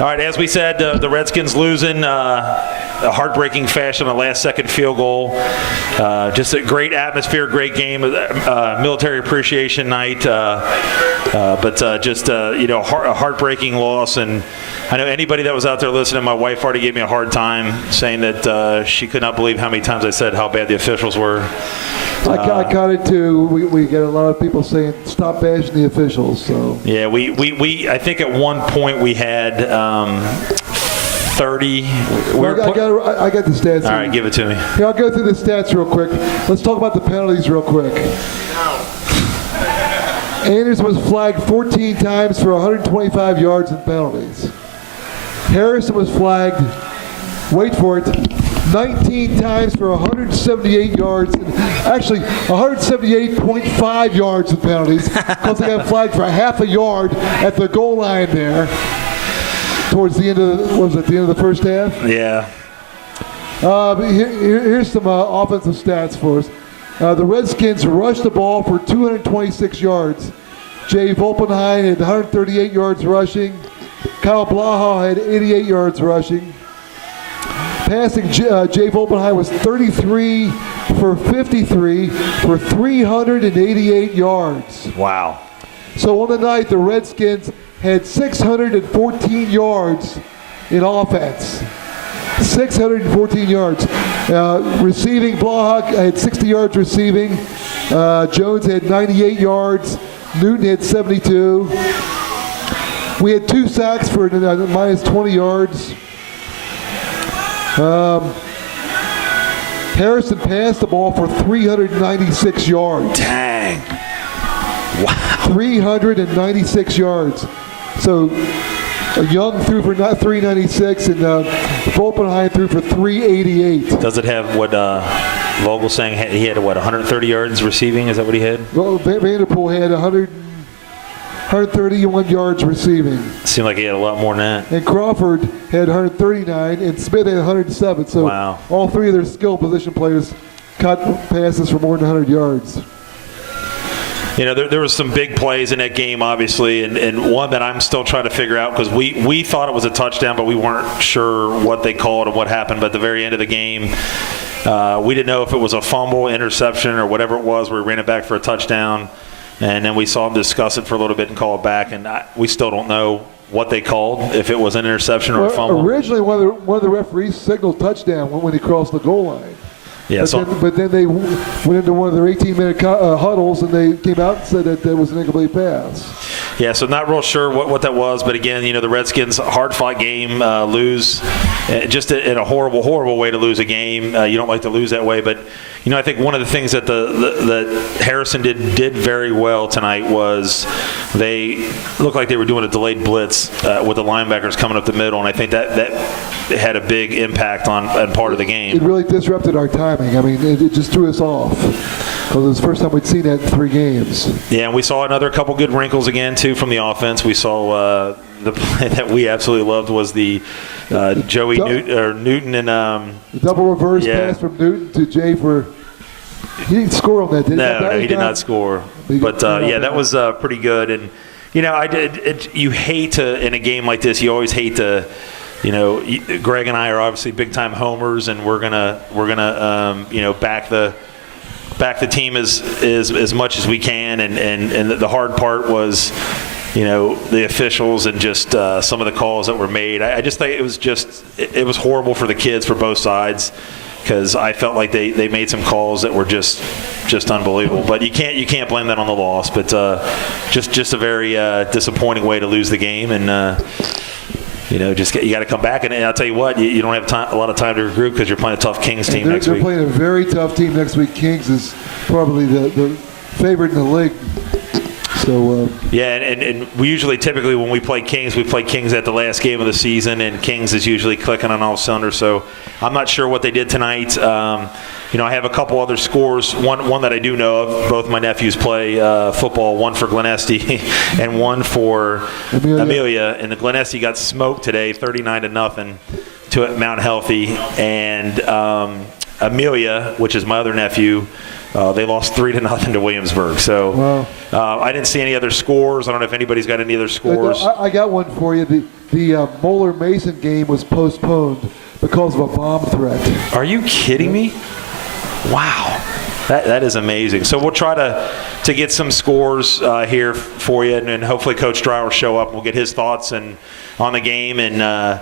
All right, as we said, the Redskins losing a heartbreaking fashion, a last-second field goal. Just a great atmosphere, great game, military appreciation night, but just a heartbreaking loss. And I know anybody that was out there listening, my wife already gave me a hard time saying that she could not believe how many times I said how bad the officials were. I caught it too. We get a lot of people saying stop bashing the officials. So yeah, we I think at one point we had 30. I got the stats. All right, give it to me. Here, I'll go through the stats real quick. Let's talk about the penalties real quick. Anders was flagged 14 times for 125 yards in penalties. Harrison was flagged, wait for it, 19 times for 178 yards, actually 178.5 yards in penalties, because they got flagged for half a yard at the goal line there towards the end of the end of the first half? Yeah. Here's some offensive stats for us. The Redskins rushed the ball for 226 yards. Jay Volpenheim had 138 yards rushing. Kyle Blaha had 88 yards rushing. Passing, Jay Volpenheim was 33 for 53 for 388 yards. Wow. So on the night, the Redskins had 614 yards in offense. 614 yards. Receiving, Blaha had 60 yards receiving. Jones had 98 yards. Newton had 72. We had 2 sacks for minus 20 yards. Harrison passed the ball for 396 yards. Dang. Wow. 396 yards. So Young threw for 396 and Volpenheim threw for 388. Does it have what Vogel's saying? He had 130 yards receiving? Is that what he had? Well, Vanderpool had 131 yards receiving. Seemed like he had a lot more than that. And Crawford had 139, and Smith had 107. So wow. All 3 of their skill position players caught passes for more than 100 yards. You know, there was some big plays in that game, obviously, and one that I'm still trying to figure out because we thought it was a touchdown, but we weren't sure what they called and what happened. But at the very end of the game, we didn't know if it was a fumble, interception, or whatever it was. We ran it back for a touchdown, and then we saw them discuss it for a little bit and call it back, and we still don't know what they called, if it was an interception or a fumble. Originally, one of the referees signaled touchdown when he crossed the goal line. Yeah, but then they went into one of their 18-minute huddles, and they came out and said that there was an incomplete pass. Yeah, so not real sure what that was. But, again, you know, the Redskins, hard-fought game, lose just in a horrible, horrible way to lose a game. You don't like to lose that way. But, you know, I think one of the things that that Harrison did very well tonight was they looked like they were doing a delayed blitz with the linebackers coming up the middle, and I think that had a big impact on part of the game. It really disrupted our timing. I mean, it just threw us off because it was the first time we'd seen that in 3 games. Yeah, and we saw another couple good wrinkles again, too, from the offense. We saw the play that we absolutely loved was the Joey Newton and the double reverse pass from Newton to Jay for. He didn't score on that, did he? No, he did not score. But that was pretty good. And you know, you hate to in a game like this. You always hate to. You know, Greg and I are obviously big-time homers, and we're gonna back the team as much as we can. And the hard part was, you know, the officials and just some of the calls that were made. I just think it was horrible for the kids for both sides because I felt like they made some calls that were just unbelievable. But you can't blame that on the loss. But just a very disappointing way to lose the game and. You know, you got to come back, and I'll tell you what, you don't have a lot of time to regroup because you're playing a tough Kings team next week. They're playing a very tough team next week. Kings is probably the favorite in the league. So yeah, and we typically when we play Kings at the last game of the season, and Kings is usually clicking on all cylinders. So I'm not sure what they did tonight. You know, I have a couple other scores. One that I do know of. Both my nephews play football. One for Glen Estee and one for Amelia. And the Glen Estee got smoked today, 39-0 to Mount Healthy. And Amelia, which is my other nephew, They lost 3-0 to Williamsburg. So I didn't see any other scores. I don't know if anybody's got any other scores. I got one for you. The Moeller Mason game was postponed because of a bomb threat. Are you kidding me? Wow. That is amazing. So we'll try to get some scores here for you, and hopefully Coach Dreyer will show up. We'll get his thoughts on the game and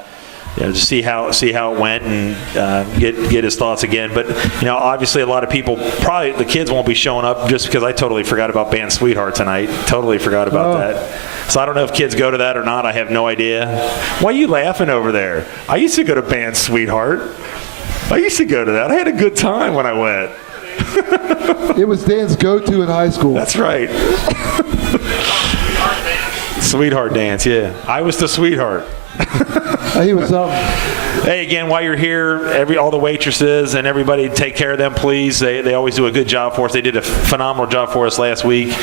just see how it went and get his thoughts again. But obviously a lot of people, probably the kids won't be showing up just because I totally forgot about Band Sweetheart tonight. Totally forgot about that. So I don't know if kids go to that or not. I have no idea. Why are you laughing over there? I used to go to Band Sweetheart. I used to go to that. I had a good time when I went. It was Dan's go-to in high school. That's right. Sweetheart dance, yeah. I was the sweetheart. He was something. Hey, again, while you're here, all the waitresses and everybody, take care of them, please. They always do a good job for us. They did a phenomenal job for us last week.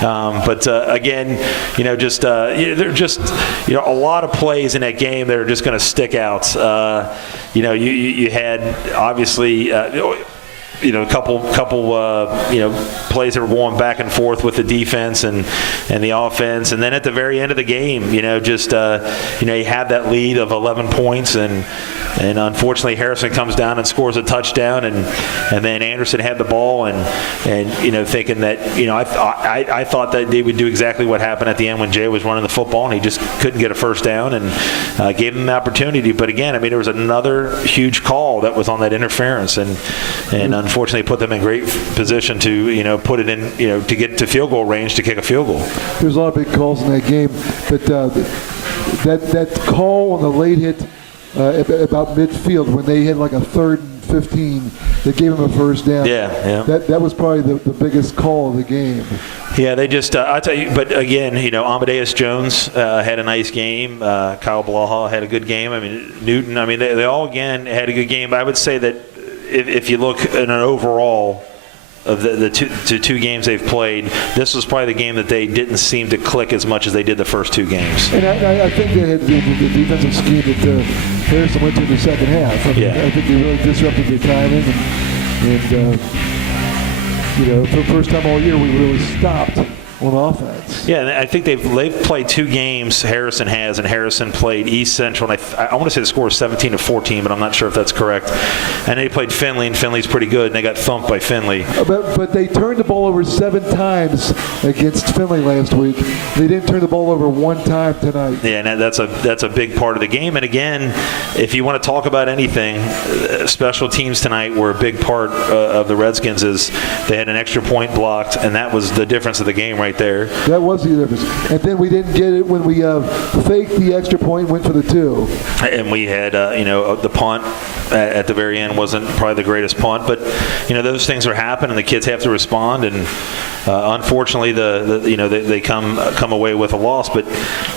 But again, there are just a lot of plays in that game that are just going to stick out. You had obviously. A couple plays that were going back and forth with the defense and the offense, and then at the very end of the game, you had that lead of 11 points, and unfortunately Harrison comes down and scores a touchdown, and then Anderson had the ball, and thinking that I thought that they would do exactly what happened at the end when Jay was running the football and he just couldn't get a first down, and gave him the opportunity. But again, there was another huge call that was on that interference, and unfortunately put them in great position to put it in to get to field goal range to kick a field goal. There's a lot of big calls in that game, but that call on the late hit about midfield when they had like a 3rd and 15, they gave him a first down. Yeah. That was probably the biggest call of the game. Yeah, they just I tell you, but again, Amadeus Jones had a nice game. Kyle Blaha had a good game. Newton. They all again had a good game. But I would say that if you look at an overall of the two games they've played, this was probably the game that they didn't seem to click as much as they did the first 2 games. And I think they had the defensive scheme that Harrison went to in the second half. I think they really disrupted their timing, and for the first time all year we really stopped on offense. Yeah, and I think they've played 2 games, Harrison has, and Harrison played East Central, and I want to say the score is 17-14, but I'm not sure if that's correct. And they played Findlay, and Findlay's pretty good, and they got thumped by Findlay. But they turned the ball over 7 times against Findlay last week. They didn't turn the ball over 1 time tonight. Yeah, and that's a big part of the game. And again, if you want to talk about anything, special teams tonight were a big part of the Redskins. Is they had an extra point blocked, and that was the difference of the game right there. That was the difference. And then we didn't get it when we faked the extra point, went for the 2. And we had, the punt at the very end wasn't probably the greatest punt, but those things are happening. The kids have to respond, and unfortunately, they come away with a loss. But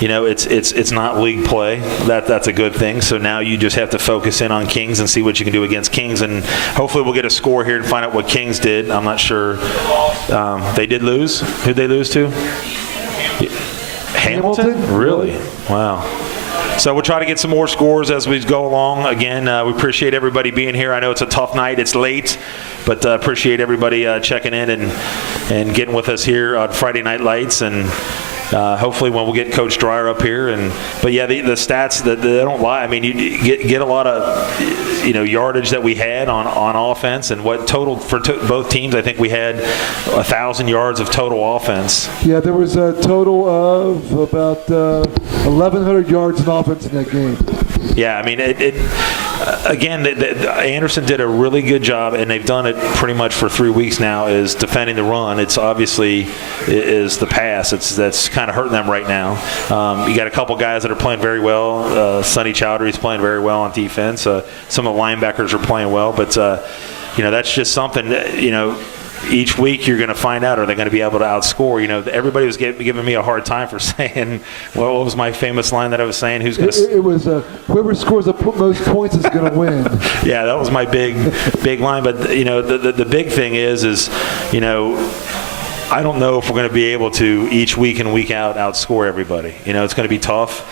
it's not league play. That's a good thing. So now you just have to focus in on Kings and see what you can do against Kings, and hopefully we'll get a score here and find out what Kings did. I'm not sure. They did lose. Who'd they lose to? Hamilton? Really? Wow. So we'll try to get some more scores as we go along. Again, we appreciate everybody being here. I know it's a tough night. It's late, but appreciate everybody checking in and getting with us here on Friday Night Lights. And hopefully when we'll get Coach Dreyer up here. But yeah, the stats, they don't lie. You get a lot of yardage that we had on offense, and what total for both teams. I think we had 1,000 yards of total offense. Yeah, there was a total of about 1,100 yards in offense in that game. Yeah, again, Anderson did a really good job, and they've done it pretty much for 3 weeks now, is defending the run. It's obviously is the pass. That's kind of hurting them right now. You got a couple guys that are playing very well. Sonny Chowdhury's playing very well on defense. Some of the linebackers are playing well, but that's just something that, each week you're going to find out, are they going to be able to outscore? Everybody was giving me a hard time for saying, what was my famous line that I was saying? Who's going to? It was whoever scores the most points is going to win. Yeah, that was my big line. But the big thing is I don't know if we're going to be able to each week in, week out outscore everybody. It's going to be tough.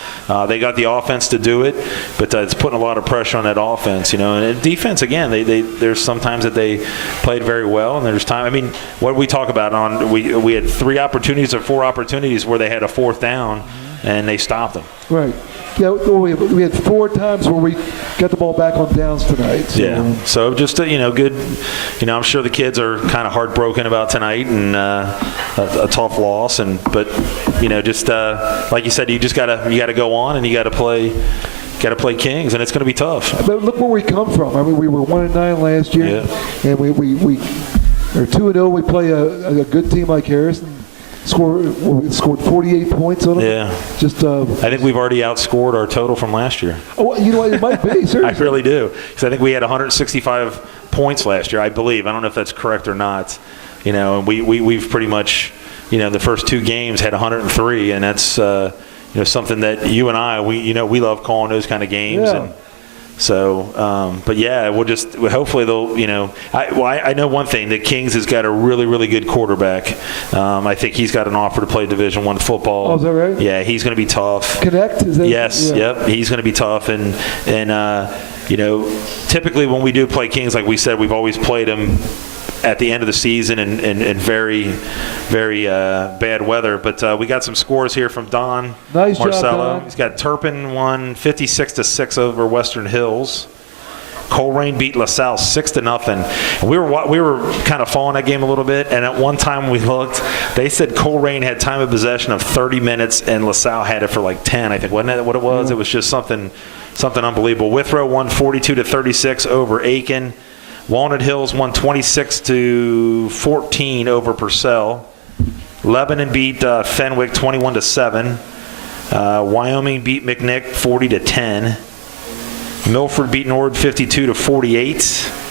They got the offense to do it, but it's putting a lot of pressure on that offense. And defense, again, there's sometimes that they played very well, and there's time. I mean, what we talk about we had 3 opportunities or 4 opportunities where they had a 4th down, and they stopped them. Right. Yeah, we had 4 times where we got the ball back on downs tonight. So. Yeah. So just good. I'm sure the kids are kind of heartbroken about tonight and a tough loss. But just like you said, you gotta go on and you gotta play Kings, and it's going to be tough. But look where we come from. I mean, we were 1-9 last year, and we are 2-0. We play a good team like Harrison. Scored 48 points on them. Yeah. Just. I think we've already outscored our total from last year. Oh, you know what? It might be. Seriously. I really do, because I think we had 165 points last year. I believe. I don't know if that's correct or not. And we've pretty much, the first 2 games had 103, and that's something that you and I we love calling those kind of games. Yeah. And so, but yeah, hopefully they'll, I know one thing, that Kings has got a really, really good quarterback. I think he's got an offer to play Division I football. Oh, is that right? Yeah, he's going to be tough. Connect? Is that, yes, yeah. Yep, he's going to be tough. And typically when we do play Kings, like we said, we've always played them at the end of the season in very, very bad weather. But we got some scores here from Don Nice Marcello. job, Don. He's got Turpin won 56-6 over Western Hills. Coleraine beat LaSalle 6-0. We were kind of following that game a little bit, and at one time we looked, they said Coleraine had time of possession of 30 minutes, and LaSalle had it for like 10, I think. Wasn't that what it was? Yeah. It was just something unbelievable. Withrow won 42-36 over Aiken. Walnut Hills won 26-14 over Purcell. Lebanon beat Fenwick 21-7. Wyoming beat McNick 40-10. Milford beat Nord 52-48.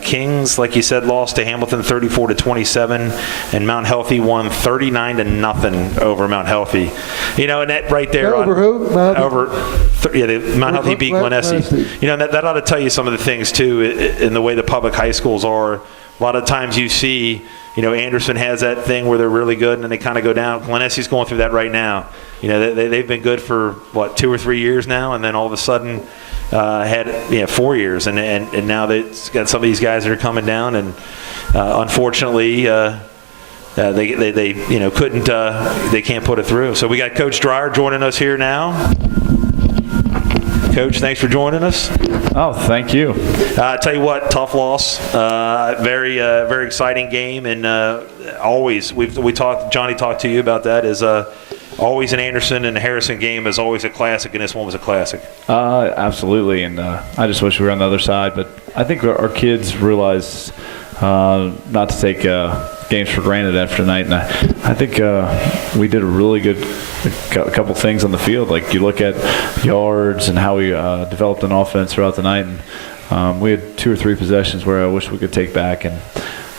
Kings, like you said, lost to Hamilton 34-27, and Mount Healthy won 39-0 over Mount Healthy. And that right there. Over who? Mount Healthy beat Glenessee. That ought to tell you some of the things too in the way the public high schools are. A lot of times you see, Anderson has that thing where they're really good and then they kind of go down. Glennessee's going through that right now. They've been good for 2 or 3 years now, and then all of a sudden. Had 4 years, and now they've got some of these guys that are coming down, and unfortunately they couldn't they can't put it through. So we got Coach Dreyer joining us here now. Coach, thanks for joining us. Oh, thank you. I tell you what, tough loss. Very very exciting game, and always Johnny talked to you about that. Is always an Anderson and Harrison game is always a classic, and this one was a classic. Absolutely, and I just wish we were on the other side. But I think our kids realize not to take games for granted after tonight, and I think we did a really good couple things on the field. Like you look at yards and how we developed an offense throughout the night, and we had 2 or 3 possessions where I wish we could take back, and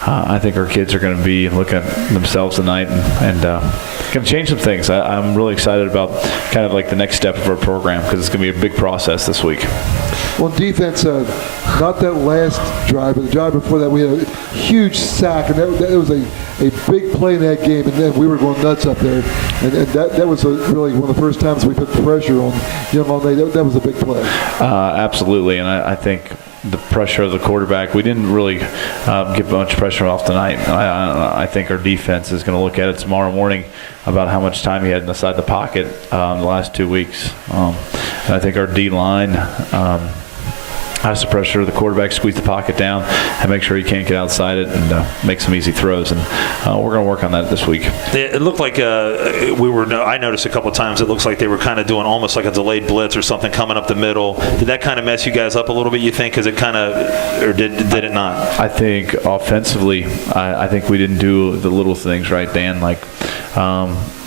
I think our kids are going to be looking at themselves tonight and going to change some things. I'm really excited about kind of like the next step of our program, because it's going to be a big process this week. Well, defense, not that last drive, but the drive before that, we had a huge sack, and that was a big play in that game, and then we were going nuts up there. And that was really one of the first times we put pressure on Young all day. That was a big play. Absolutely, and I think the pressure of the quarterback, we didn't really get much pressure off tonight. I think our defense is going to look at it tomorrow morning about how much time he had inside the pocket the last 2 weeks. And I think our D-line has the pressure of the quarterback, squeeze the pocket down, and make sure he can't get outside it and make some easy throws. And we're going to work on that this week. It looked like I noticed a couple of times it looks like they were kind of doing almost like a delayed blitz or something coming up the middle. Did that kind of mess you guys up a little bit, you think? Because it kind of, or did it not? I think offensively, I think we didn't do the little things right, Dan. Like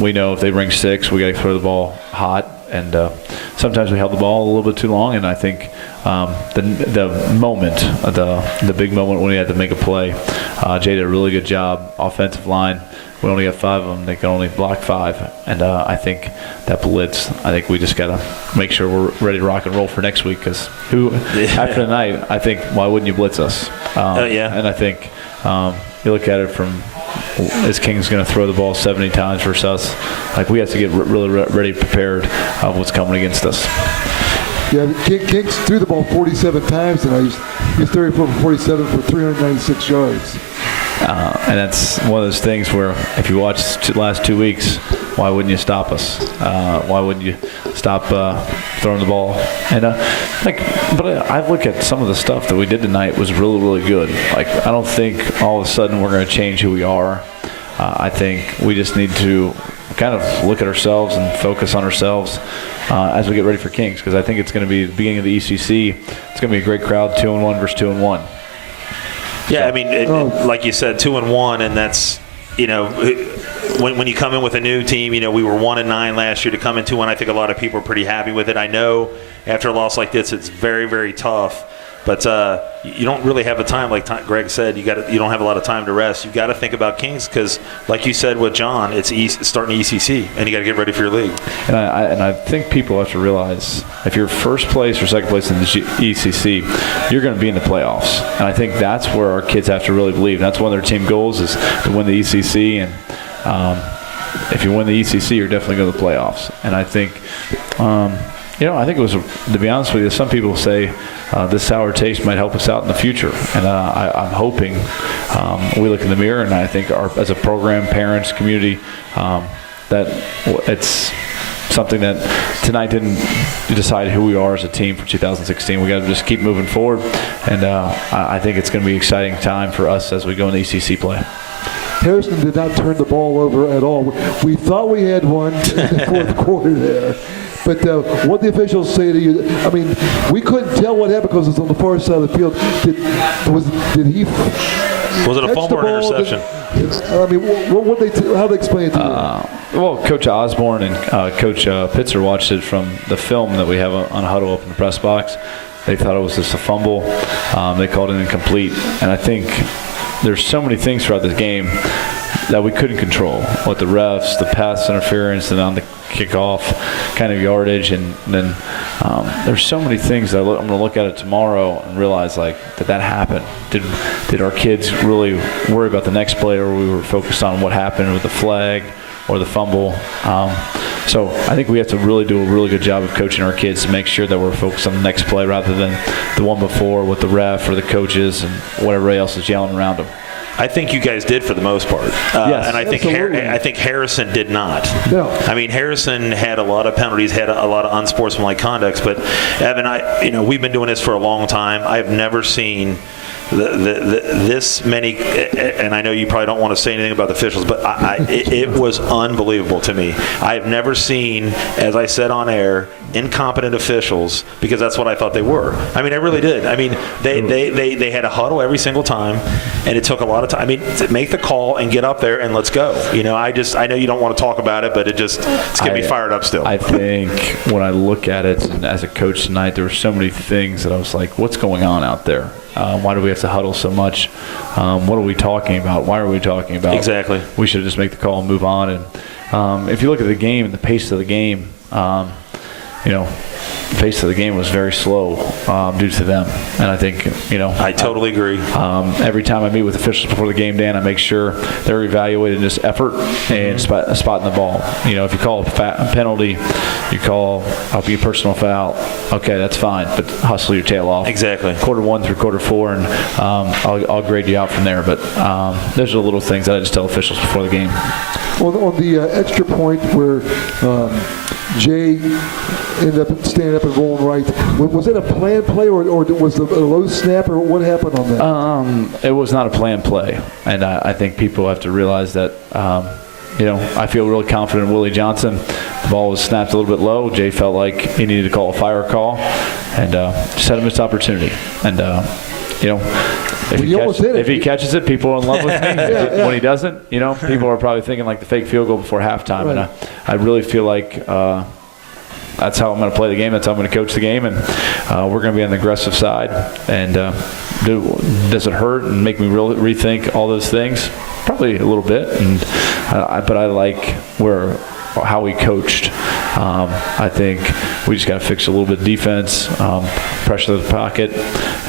we know if they bring 6, we got to throw the ball hot. And sometimes we held the ball a little bit too long, and I think the big moment when we had to make a play, Jay did a really good job. Offensive line, we only have 5 of them. They can only block 5, and I think that blitz, I think we just got to make sure we're ready to rock and roll for next week, because after tonight, I think, why wouldn't you blitz us? Yeah. And I think you look at it from is Kings going to throw the ball 70 times versus us? Like, we have to get really ready, prepared of what's coming against us. Yeah, Kings threw the ball 47 times tonight. He's 34 for 47 for 396 yards. And that's one of those things where if you watch the last 2 weeks, why wouldn't you stop us? Why wouldn't you stop throwing the ball? And but I look at some of the stuff that we did tonight was really, really good. Like, I don't think all of a sudden we're going to change who we are. I think we just need to kind of look at ourselves and focus on ourselves as we get ready for Kings, because I think it's going to be the beginning of the ECC. It's going to be a great crowd, 2-1 versus 2-1. Yeah, I mean, like you said, 2-1, and that's, when you come in with a new team, we were 1-9 last year. To come in 2-1, I think a lot of people are pretty happy with it. I know after a loss like this, it's very, very tough. But you don't really have a time, like Greg said, you don't have a lot of time to rest. You've got to think about Kings because, like you said with John, it's starting ECC, and you got to get ready for your league. And I think people have to realize if you're first place or second place in the ECC, you're going to be in the playoffs. And I think that's where our kids have to really believe. And that's one of their team goals is to win the ECC. And if you win the ECC, you're definitely going to the playoffs. And I think I think it was, to be honest with you, some people say this sour taste might help us out in the future. And I'm hoping we look in the mirror, and I think as a program, parents, community, that it's something that tonight didn't decide who we are as a team for 2016. We got to just keep moving forward. And I think it's going to be an exciting time for us as we go into ECC play. Harrison did not turn the ball over at all. We thought we had one in the fourth quarter there. But what the officials say to you, I mean, we couldn't tell what happened because it was on the far side of the field. Did he? Was it a fumble or interception? I mean, how they explain it to you? Well, Coach Osborne and Coach Pitzer watched it from the film that we have on Huddle up in the press box. They thought it was just a fumble. They called it incomplete. And I think there's so many things throughout this game that we couldn't control, with the refs, the pass interference, and on the kickoff kind of yardage, and then there's so many things that I'm going to look at it tomorrow and realize that happened. Did our kids really worry about the next play, or we were focused on what happened with the flag or the fumble? So I think we have to really do a really good job of coaching our kids to make sure that we're focused on the next play rather than the one before with the ref or the coaches and whatever else is yelling around them. I think you guys did for the most part, yes, and I think Harrison did not. No. I mean, Harrison had a lot of penalties, had a lot of unsportsmanlike conducts. But Evan, we've been doing this for a long time. I have never seen this many, and I know you probably don't want to say anything about the officials, but it was unbelievable to me. I have never seen, as I said on air, incompetent officials, because that's what I thought they were. I mean, I really did. I mean, they had a huddle every single time, and it took a lot of time. I mean, to make the call and get up there and let's go. I know you don't want to talk about it, but it's getting me fired up still. I think when I look at it, and as a coach tonight, there were so many things that I was like, what's going on out there? Why do we have to huddle so much? What are we talking about? Why are we talking about? Exactly. We should just make the call and move on. And if you look at the game and the pace of the game, the pace of the game was very slow due to them. And I think, I totally agree. Every time I meet with officials before the game, Dan, I make sure they're evaluating this effort and spotting the ball. If you call a penalty, you call a personal foul, okay, that's fine, but hustle your tail off. Exactly. Quarter 1 through quarter 4, and I'll grade you out from there. But those are the little things that I just tell officials before the game. On the extra point where Jay ended up standing up and rolling right, was it a planned play or was it a low snap, or what happened on that? It was not a planned play, and I think people have to realize that. I feel really confident in Willie Johnson. The ball was snapped a little bit low. Jay felt like he needed to call a fire call, and just had a missed opportunity. And if he catches it, people are in love with me. When he doesn't, people are probably thinking like the fake field goal before halftime. Right. And I really feel like that's how I'm going to play the game. That's how I'm going to coach the game. And we're going to be on the aggressive side. And does it hurt and make me really rethink all those things? Probably a little bit. But I like how we coached. I think we just got to fix a little bit of defense, pressure the pocket,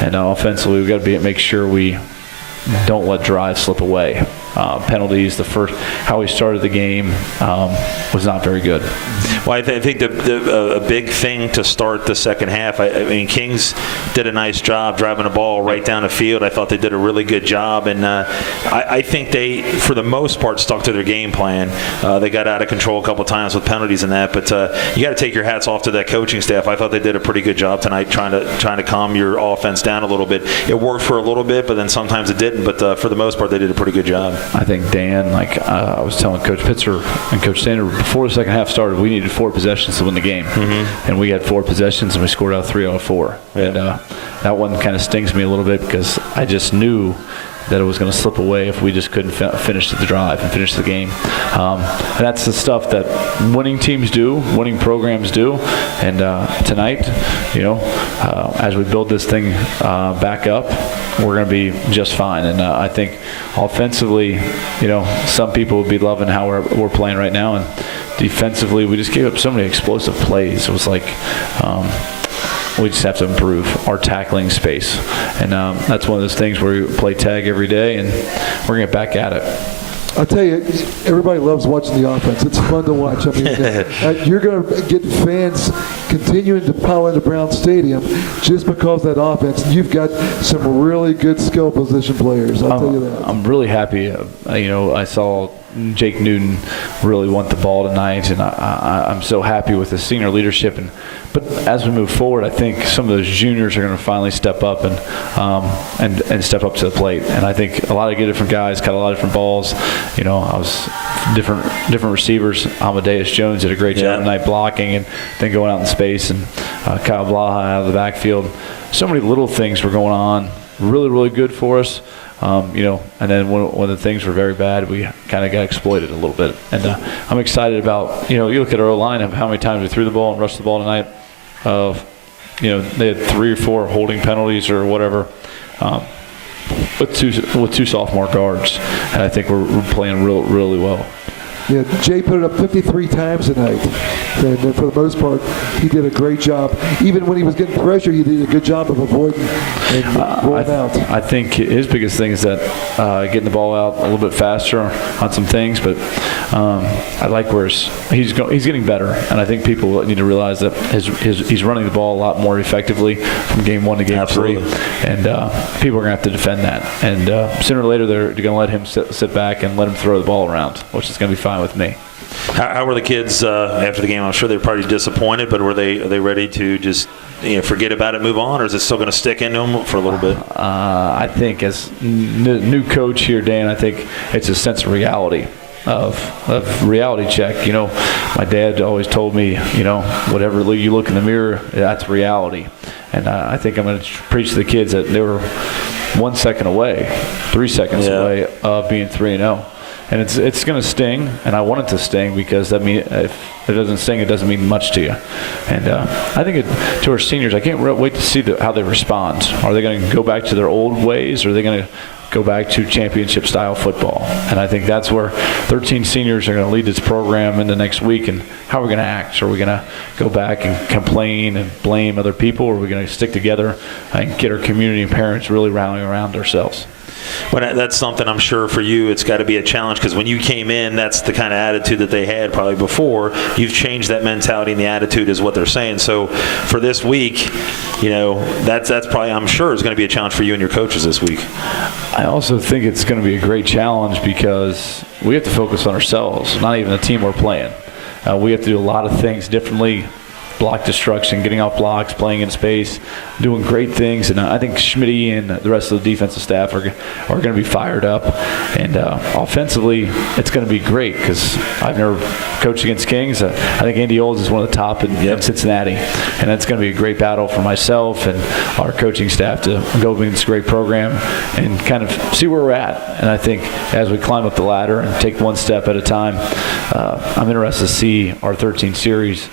and offensively we've got to make sure we don't let drive slip away. penalties. How he started the game was not very good. Well, I think a big thing to start the second half, I mean, Kings did a nice job driving the ball right down the field. I thought they did a really good job, and I think they, for the most part, stuck to their game plan. They got out of control a couple times with penalties and that, but you got to take your hats off to that coaching staff. I thought they did a pretty good job tonight trying to calm your offense down a little bit. It worked for a little bit, but then sometimes it didn't. But for the most part, they did a pretty good job. I think Dan, I was telling Coach Pitzer and Coach Sander before the second half started, we needed 4 possessions to win the game, and we had 4 possessions and we scored out 3 out of 4. Yeah. And that one kind of stings me a little bit because I just knew that it was going to slip away if we just couldn't finish the drive and finish the game. And that's the stuff that winning teams do, winning programs do. And tonight, as we build this thing back up, we're going to be just fine. And I think offensively, some people would be loving how we're playing right now. And defensively, we just gave up so many explosive plays. It was like we just have to improve our tackling space. And that's one of those things where we play tag every day, and we're going to get back at it. I'll tell you, everybody loves watching the offense. It's fun to watch. I mean, you're going to get fans continuing to pile into Brown Stadium just because of that offense. You've got some really good skill position players. I'll tell you that. I'm really happy. I saw Jake Newton really want the ball tonight, and I'm so happy with the senior leadership. But as we move forward, I think some of those juniors are going to finally step up and step up to the plate. And I think a lot of different guys caught a lot of different balls. I was different receivers. Amadeus Jones did a great job tonight blocking and then going out in space, and Kyle Blaha out of the backfield. So many little things were going on, really, really good for us. And then when the things were very bad, we kind of got exploited a little bit. And I'm excited about, you look at our O-line of how many times we threw the ball and rushed the ball tonight. They had 3 or 4 holding penalties or whatever with two sophomore guards. And I think we're playing really well. Yeah, Jay put it up 53 times tonight. And for the most part, he did a great job. Even when he was getting pressure, he did a good job of avoiding and rolling out. I think his biggest thing is that getting the ball out a little bit faster on some things. But I like where he's getting better. And I think people need to realize that he's running the ball a lot more effectively from game 1 to game 3. And people are going to have to defend that. And sooner or later, they're going to let him sit back and let him throw the ball around, which is going to be fine with me. How were the kids after the game? I'm sure they were probably disappointed, but are they ready to just forget about it, move on, or is it still going to stick into them for a little bit? I think as new coach here, Dan, I think it's a sense of reality. Of reality check. My dad always told me, whatever you look in the mirror, that's reality. And I think I'm going to preach to the kids that they were 1 second away, 3 seconds away of being 3-0. And it's going to sting, and I want it to sting because if it doesn't sting, it doesn't mean much to you. And I think to our seniors, I can't wait to see how they respond. Are they going to go back to their old ways, or are they going to go back to championship-style football? And I think that's where 13 seniors are going to lead this program in the next week, and how we're going to act. Are we going to go back and complain and blame other people, or are we going to stick together and get our community and parents really rallying around ourselves? Well, that's something I'm sure for you it's got to be a challenge, because when you came in, that's the kind of attitude that they had probably before. You've changed that mentality, and the attitude is what they're saying. So for this week, that's probably, I'm sure, is going to be a challenge for you and your coaches this week. I also think it's going to be a great challenge because we have to focus on ourselves, not even the team we're playing. We have to do a lot of things differently. Block destruction, getting off blocks, playing in space, doing great things. And I think Schmitty and the rest of the defensive staff are going to be fired up. And offensively, it's going to be great because I've never coached against Kings. I think Andy Olds is one of the top in Cincinnati. And that's going to be a great battle for myself and our coaching staff to go against this great program and kind of see where we're at. And I think as we climb up the ladder and take one step at a time, I'm interested to see our 13 seniors.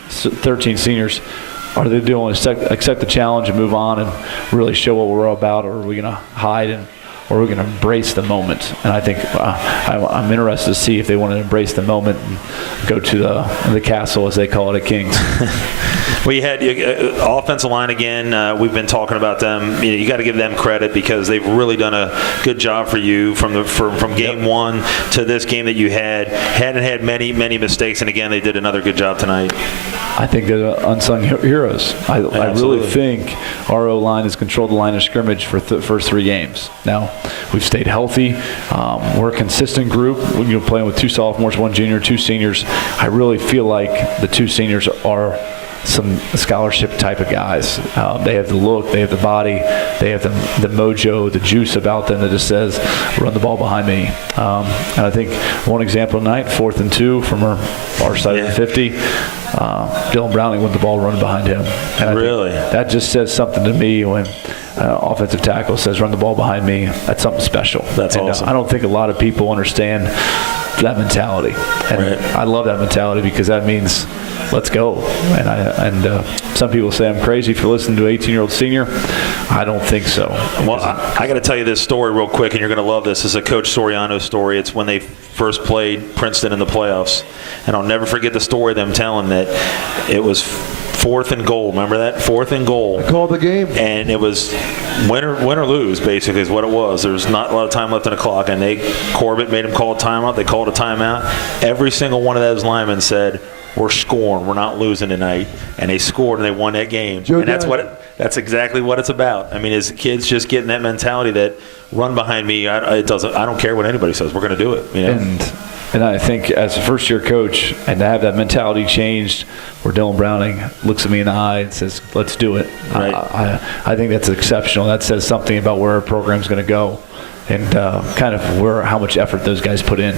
Are they doing accept the challenge and move on and really show what we're all about, or are we going to hide and or are we going to embrace the moment? And I think I'm interested to see if they want to embrace the moment and go to the castle, as they call it at Kings. Well, you had offensive line again. We've been talking about them. You got to give them credit because they've really done a good job for you from game one to this game that you hadn't had many mistakes, and again they did another good job tonight. I think they're unsung heroes. I really think our O-line has controlled the line of scrimmage for the first 3 games. Now, we've stayed healthy. We're a consistent group. Playing with 2 sophomores, 1 junior, 2 seniors. I really feel like the 2 seniors are some scholarship type of guys. They have the look, they have the body, they have the mojo, the juice about them that just says, run the ball behind me. And I think one example tonight, 4th and 2 from our side of the 50, Dylan Browning with the ball running behind him. And I really? think that just says something to me when offensive tackle says, run the ball behind me. That's something special. That's awesome. I don't think a lot of people understand that mentality. And I love that mentality because that means let's go. And some people say I'm crazy for listening to an 18-year-old senior. I don't think so. Well, I got to tell you this story real quick, and you're going to love this. This is a Coach Soriano story. It's when they first played Princeton in the playoffs. And I'll never forget the story of them telling that it was 4th and goal. Remember that? 4th and goal. I called the game. And it was win or lose, basically, is what it was. There was not a lot of time left on the clock. And Corbett made him call a timeout. They called a timeout. Every single one of those linemen said, we're scoring. We're not losing tonight. And they scored, and they won that game. And that's exactly what it's about. I mean, as kids just getting that mentality that run behind me, I don't care what anybody says. We're going to do it. And I think as a first-year coach, and to have that mentality changed where Dylan Browning looks at me in the eye and says, let's do it, right. I think that's exceptional. That says something about where our program's going to go and kind of how much effort those guys put in.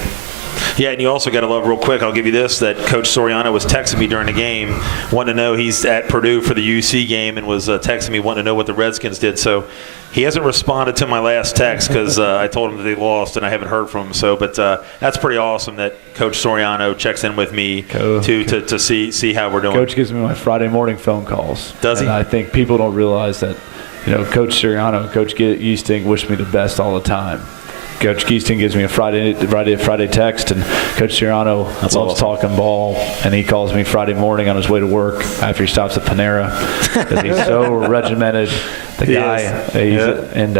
Yeah, and you also got to love real quick, I'll give you this, that Coach Soriano was texting me during the game, wanting to know he's at Purdue for the UC game and was texting me wanting to know what the Redskins did. So he hasn't responded to my last text because I told him that they lost and I haven't heard from him. So, but that's pretty awesome that Coach Soriano checks in with me to see how we're doing. Coach gives me my Friday morning phone calls. Does he? And I think people don't realize that, Coach Soriano, Coach Easting wish me the best all the time. Coach Geesting gives me a Friday text, and Coach Soriano loves talking ball, and he calls me Friday morning on his way to work after he stops at Panera because he's so regimented. The guy, and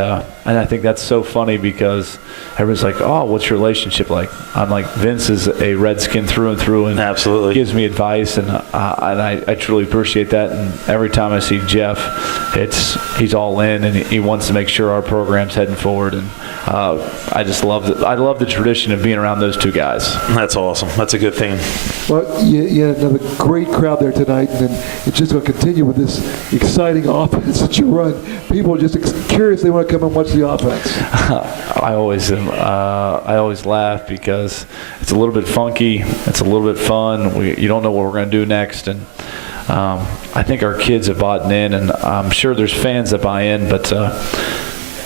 I think that's so funny because everyone's like, "Oh, what's your relationship like?" I'm like, Vince is a Redskin through and through, and absolutely gives me advice, and I truly appreciate that. And every time I see Jeff, he's all in, and he wants to make sure our program's heading forward. And I just love it. I love the tradition of being around those 2 guys. That's awesome. That's a good thing. Well, you had another great crowd there tonight, and it's just going to continue with this exciting offense that you run. People are just curious. They want to come and watch the offense. I always laugh because it's a little bit funky. It's a little bit fun. You don't know what we're going to do next, and I think our kids have bought in, and I'm sure there's fans that buy in, but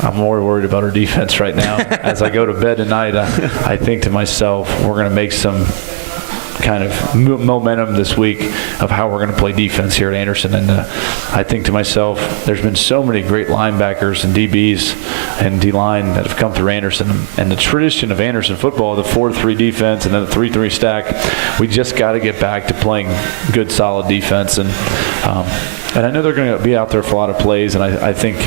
I'm more worried about our defense right now. As I go to bed tonight, I think to myself, we're going to make some kind of momentum this week of how we're going to play defense here at Anderson. And I think to myself, there's been so many great linebackers and DBs and D-line that have come through Anderson. And the tradition of Anderson football, the 4-3 defense and then the 3-3 stack, we just got to get back to playing good, solid defense. And I know they're going to be out there for a lot of plays, and I think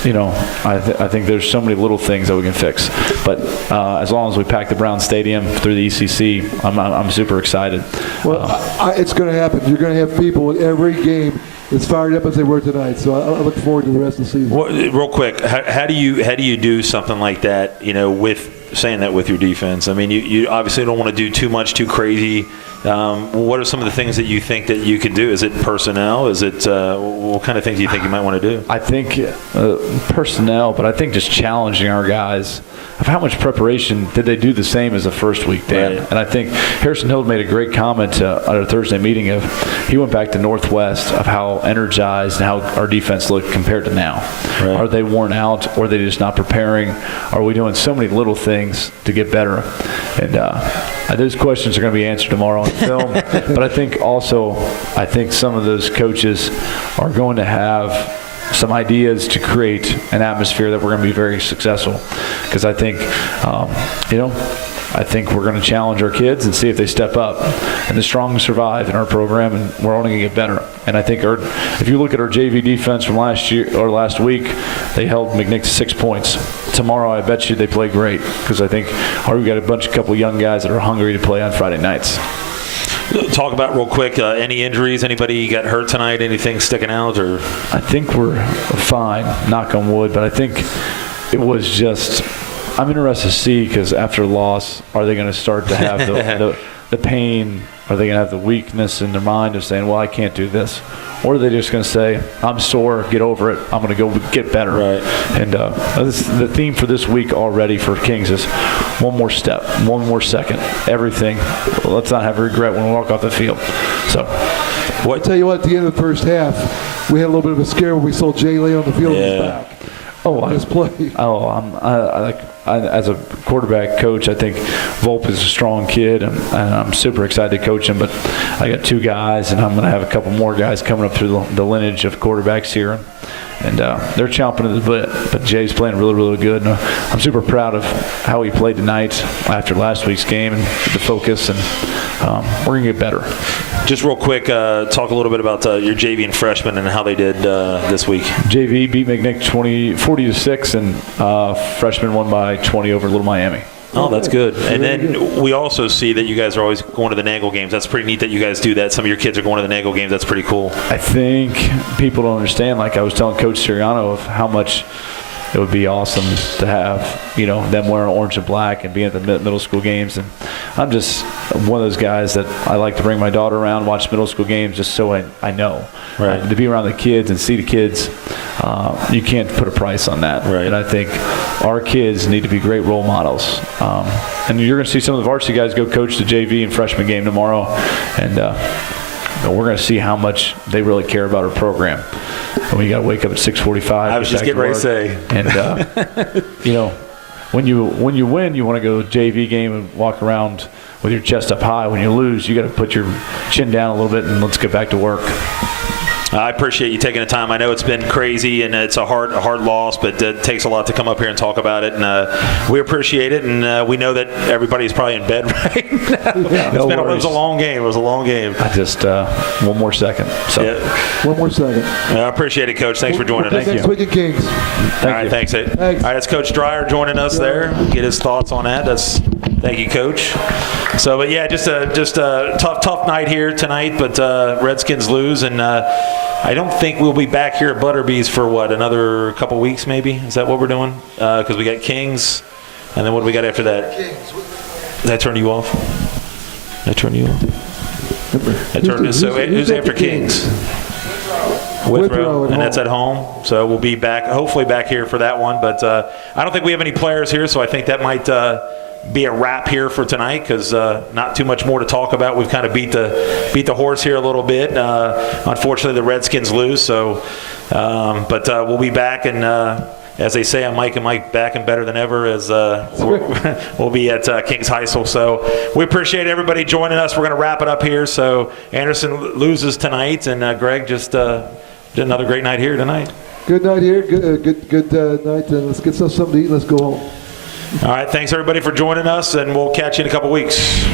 I think there's so many little things that we can fix. But as long as we pack the Brown Stadium through the ECC, I'm super excited. Well, it's going to happen. You're going to have people at every game as fired up as they were tonight. So I look forward to the rest of the season. Well, real quick, how do you do something like that? With saying that with your defense. I mean, you obviously don't want to do too much, too crazy. What are some of the things that you think that you can do? Is it personnel? Is it what kind of things do you think you might want to do? I think personnel, but I think just challenging our guys of how much preparation did they do the same as the first week, Dan? Right. And I think Harrison Hill made a great comment at our Thursday meeting he went back to Northwest of how energized and how our defense looked compared to now. Right. Are they worn out, or are they just not preparing? Are we doing so many little things to get better? And those questions are going to be answered tomorrow on film. But I think some of those coaches are going to have some ideas to create an atmosphere that we're going to be very successful. Because I think, I think we're going to challenge our kids and see if they step up. And the strong survive in our program, and we're only going to get better. And I think if you look at our JV defense from last week, they held McNick to 6 points. Tomorrow, I bet you they play great, because I think we've got a couple young guys that are hungry to play on Friday nights. Talk about real quick, any injuries? Anybody got hurt tonight? Anything sticking out? Or I think we're fine, knock on wood, but I think it was just – I'm interested to see, because after a loss, are they going to start to have the pain? Are they going to have the weakness in their mind of saying, well, I can't do this? Or are they just going to say, I'm sore, get over it, I'm going to go get better? Right. And the theme for this week already for Kings is one more step, one more second, everything. Let's not have regret when we walk off the field. So, I tell you what, at the end of the first half, we had a little bit of a scare when we saw Jay lay on the field with his back. As a quarterback coach, I think Volpe is a strong kid, and I'm super excited to coach him. But I got 2 guys, and I'm going to have a couple more guys coming up through the lineage of quarterbacks here. And they're chomping at the bit. But Jay's playing really, really good. And I'm super proud of how he played tonight after last week's game and the focus. And we're going to get better. Just real quick, talk a little bit about your JV and freshmen and how they did this week. JV beat McNick 40-6, and freshmen won by 20 over Little Miami. Oh, that's good. And then we also see that you guys are always going to the Nagel games. That's pretty neat that you guys do that. Some of your kids are going to the Nagel games. That's pretty cool. I think people don't understand, like I was telling Coach Siriano, of how much it would be awesome to have, them wearing orange and black and being at the middle school games. And I'm just one of those guys that I like to bring my daughter around, watch middle school games just so I know. Right. To be around the kids and see the kids, you can't put a price on that. Right. And I think our kids need to be great role models. And you're going to see some of the varsity guys go coach the JV and freshman game tomorrow. And we're going to see how much they really care about our program. And we got to wake up at 6:45. I was just getting ready to say. And when you win, you want to go to the JV game and walk around with your chest up high. When you lose, you got to put your chin down a little bit and let's get back to work. I appreciate you taking the time. I know it's been crazy and it's a hard loss, but it takes a lot to come up here and talk about it. And we appreciate it. And we know that everybody's probably in bed right now. It was a long game. It was a long game. I just one more second. So yeah. One more second. I appreciate it, Coach. Thanks for joining us. Next week at Kings. All right, thanks. All right, that's Coach Dreyer joining us there. Get his thoughts on that. Thank you, Coach. So, but yeah, just a tough night here tonight. But Redskins lose, and I don't think we'll be back here at Butterbees for another couple weeks maybe? Is that what we're doing? Because we got Kings, and then what do we got after that? Kings. Did I turn you off? Did I turn you off? Who's after Kings? Withrow, and that's at home. So we'll be back, hopefully back here for that one. But I don't think we have any players here, so I think that might be a wrap here for tonight, because not too much more to talk about. We've kind of beat the horse here a little bit. Unfortunately, the Redskins lose. So, but we'll be back, and as they say, I'm Mike and Mike back and better than ever. As we'll be at Kings High School. So we appreciate everybody joining us. We're going to wrap it up here. So Anderson loses tonight, and Greg just did another great night here tonight. Good night here. Good night. Let's get something to eat. Let's go home. All right, thanks everybody for joining us, and we'll catch you in a couple weeks.